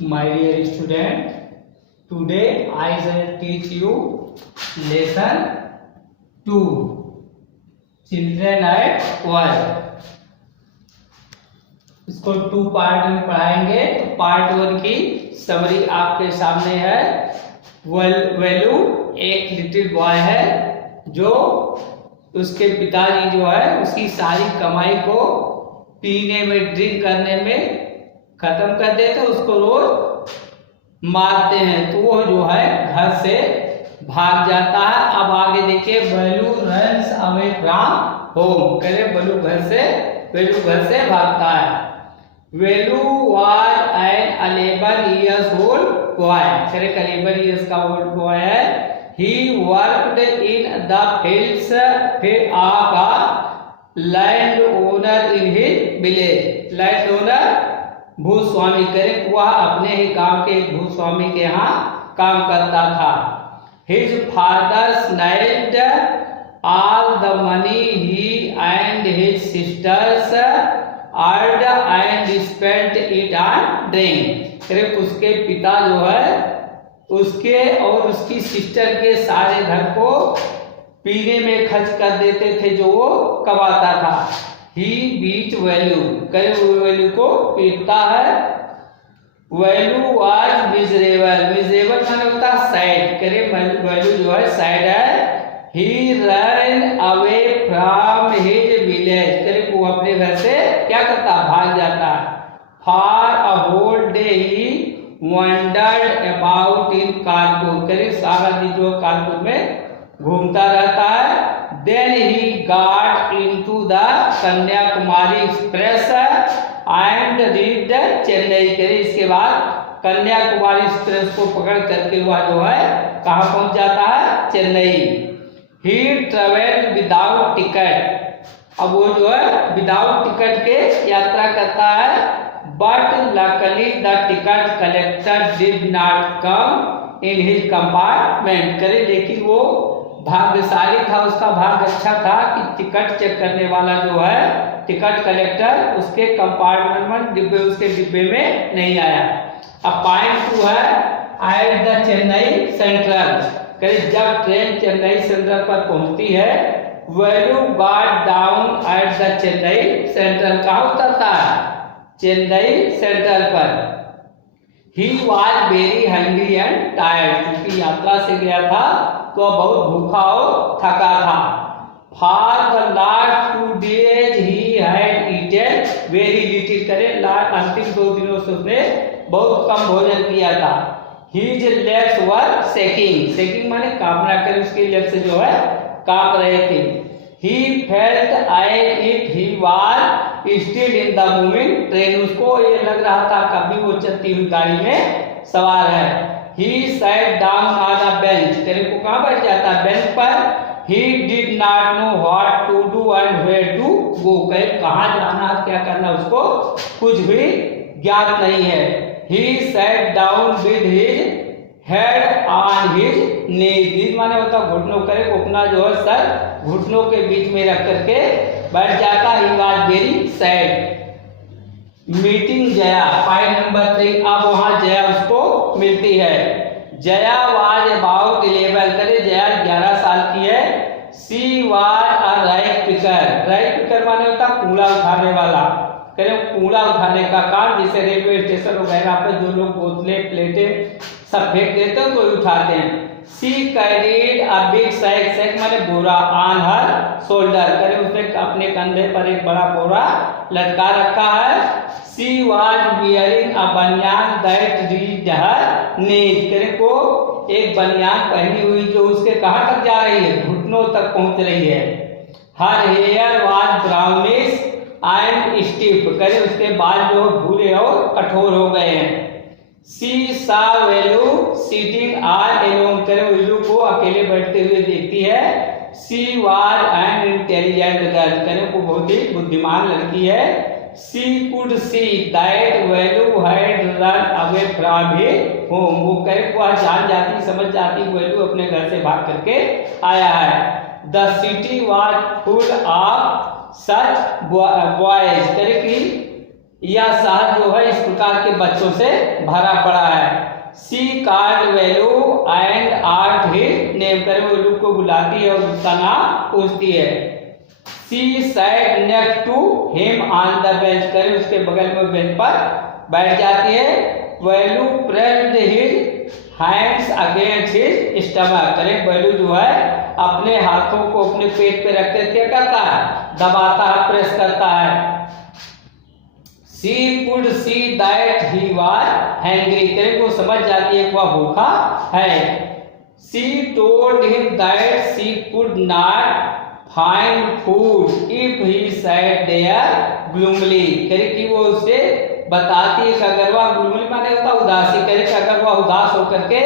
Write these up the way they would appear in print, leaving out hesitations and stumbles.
My dear student, today I shall teach you lesson 2, Children at Work. इसको 2 part में पढ़ाएंगे। तो part 1 की समरी आपके सामने है। वेलू एक लिटिल बॉय है जो उसके पिताजी जो है उसकी सारी कमाई को पीने में, ड्रिंक करने में खत्म कर देते, उसको रोज मारते हैं। तो वो जो है घर से भाग जाता है। अब आगे देखिए, Velu runs away from home. करे वेलू घर से भागता है। Velu was an 11 years old boy। करे 11 years का ओल्ड बॉय है। He worked in the fields of a landowner in his village। लैंडओनर भूस्वामी, करे वह अपने ही गांव के भूस्वामी के यहाँ काम करता था। His father snatched all the money he and his sisters earned and spent it on drink। करे उसके पिता जो है उसके और उसकी सिस्टर के सारे धन को पीने में खर्च कर देते थे जो वो कमाता था। ही बीट वैल्यू, करे वैल्यू को पीटता है। वैल्यू वाज मिजरेबल, मिजरेबल माने होता है सैड। करे वैल्यू जो है सैड है। He ran away from his village, करे वो अपने घर से क्या करता, भाग जाता है। For a whole day he wandered about in Kanpur, करे सारा दिन जो कानपुर में घूमता रहता है। Then he got into the Kanyakumari express and reached Chennai, करे इसके बाद कन्याकुमारी एक्सप्रेस को पकड़ करके वह जो है कहाँ पहुंच जाता है, चेन्नई। ही ट्रेवल विदाउट टिकट, अब वो जो है विदाउट टिकट के यात्रा करता है। But luckily the ticket collector did not come in his compartment, करे लेकिन वो भाग्यशाली था, उसका भाग्य अच्छा था कि टिकट चेक करने वाला जो है टिकट कलेक्टर उसके कंपार्टमेंट डिब्बे, उसके डिब्बे में नहीं आया। अब पॉइंट 2 है एट द चेन्नई सेंट्रल, करे जब ट्रेन चेन्नई सेंट्रल पर पहुंचती है, value got down at the Chennai central, कहाँ उतरता है, चेन्नई सेंट्रल पर। He was very hungry and tired, क्योंकि यात्रा से गया था तो बहुत भूखा और थका था। For the last 2 days he had eaten very little, करे अंतिम 2 दिनों से उसने बहुत कम भोजन किया था। हिज लेग्स वर शेकिंग, शेकिंग माने कांपना, करे उसके लेग से जो है कांप रहे थे। He felt as if he was still in the moving train, उसको ये लग रहा था कभी वो चलती हुई गाड़ी में सवार है। He sat down on a bench, तेरे को कहाँ बैठ जाता है, बेंच पर। He did not know what to do and where to go, कहे कहाँ जाना क्या करना उसको कुछ भी ज्ञात नहीं है। He sat down with his head on his knees, knees माने होता घुटनों, करे अपना जो है सर घुटनों के बीच में रख करके बैठ जाता। He was very sad। Meeting Jaya, point number 3, अब वहां जया उसको मिलती है। जया वाज अबाउट 11, करे जया 11 साल की है। She was a rice picker, rice picker माने होता कूड़ा उठाने वाला, करे कूड़ा उठाने का काम, जैसे रेलवे स्टेशन वगैरह पर जो लोग बोतलें प्लेटें सब फेंक देते हैं तो उठाते हैं। She carried a big sack, sack माने बोरा, ऑन हर शोल्डर, करे उसने अपने कंधे पर एक बड़ा बोरा लटका रखा है। She was wearing a बनियान that reached her knees, करे को एक बनियान पहनी हुई जो उसके कहाँ तक जा रही है, घुटनों तक पहुंच रही है। Her hair was brownish and stiff, करे उसके बाल जो भूरे और कठोर हो गए हैं। She saw Velu sitting all alone, करे वेलू को अकेले बैठते हुए देखती है। She was an intelligent girl, करे वो बहुत ही बुद्धिमान लड़की है। She could see that Velu had run away from his home, वो करे वह जान जाती, समझ जाती वेलू अपने घर से भाग करके आया है। The city was full of such boys, करे कि यह शहर जो है इस प्रकार प्रकार के बच्चों से भरा पड़ा है। She called Velu and asked his name, करे वेलू को बुलाती है और उसका नाम पूछती है। She sat next to him on the bench, करे उसके बगल में बेंच पर बैठ जाती है। Velu pressed his hands against his stomach, करे वेलू जो है अपने हाथों को अपने पेट पे रखते क्या करता है, दबाता है, प्रेस करता है। She could see that he was hungry, करे वो समझ जाती है कि वह भूखा है। She told him that she could not find food if he sat there gloomily, करे कि वो उसे बताती है कि अगर वह gloomily माने होता उदासी, करे कि अगर वह उदास होकर के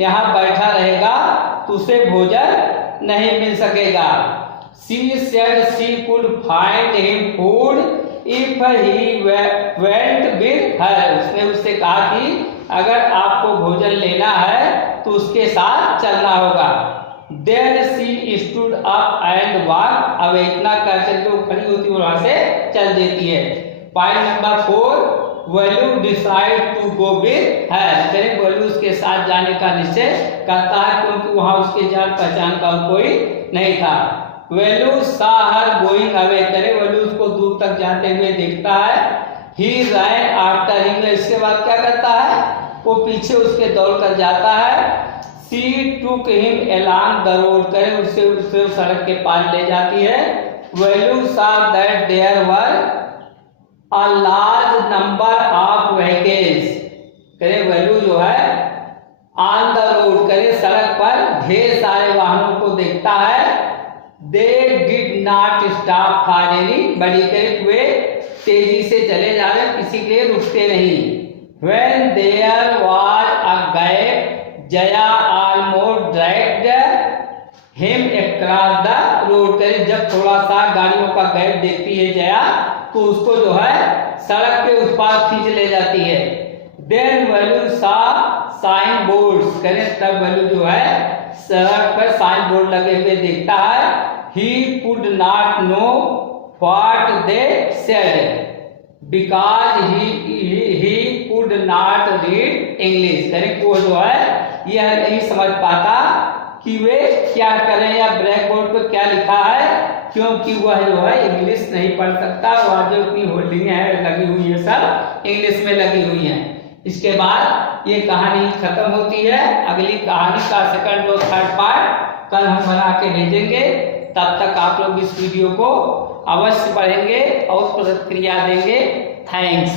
यहाँ बैठा रहेगा तो उसे भोजन नहीं मिल सकेगा। She said she could find him food if he went with her, उसने उससे कहा कि अगर आपको भोजन लेना है तो उसके साथ चलना होगा। Then she stood up and walked away, इतना कर करके वो खड़ी होती है वहां से चल देती है। Point number 4, Velu decide to go with her, करे वेलू उसके साथ जाने का निश्चय करता है क्योंकि वहां उसके जान पहचान का कोई नहीं था। वेलू सा हर गोइंग अवे, करे वेलू उसको दूर तक जाते हुए देखता है। ही रैन आफ्टर हिम, इसके बाद क्या करता है, वो पीछे उसके दौड़ कर जाता है। She took him along the road, करे उसे सड़क के पार ले जाती है। Velu saw that there were a large number of vehicles, करे वेलू जो है ऑन द रोड, करे सड़क पर ढेर सारे वाहनों को देखता है। They did not stop for anybody, करे वे तेजी से चले जा रहे, किसी के लिए रुकते नहीं। When there was a gap, Jaya almost dragged him across the road, करे जब थोड़ा सा गाड़ियों का गैप देखती है जया तो उसको जो है सड़क के उस पार खींच ले जाती है। Then Velu saw sign boards, करे तब वेलू जो है सड़क पर साइन बोर्ड लगे हुए देखता है। He could not know what they said because he could not read English, करे वो जो है यह नहीं समझ पाता कि वे क्या करें या ब्लैक बोर्ड पर क्या लिखा है क्योंकि वह जो है इंग्लिश नहीं पढ़ सकता। वह जो अपनी होल्डिंग है लगी हुई है सब इंग्लिश में लगी हुई है। इसके बाद ये कहानी खत्म होती है। अगली कहानी का सेकंड और थर्ड पार्ट कल हम बना के भेजेंगे। तब तक आप लोग इस वीडियो को अवश्य पढ़ेंगे और प्रतिक्रिया देंगे। थैंक्स।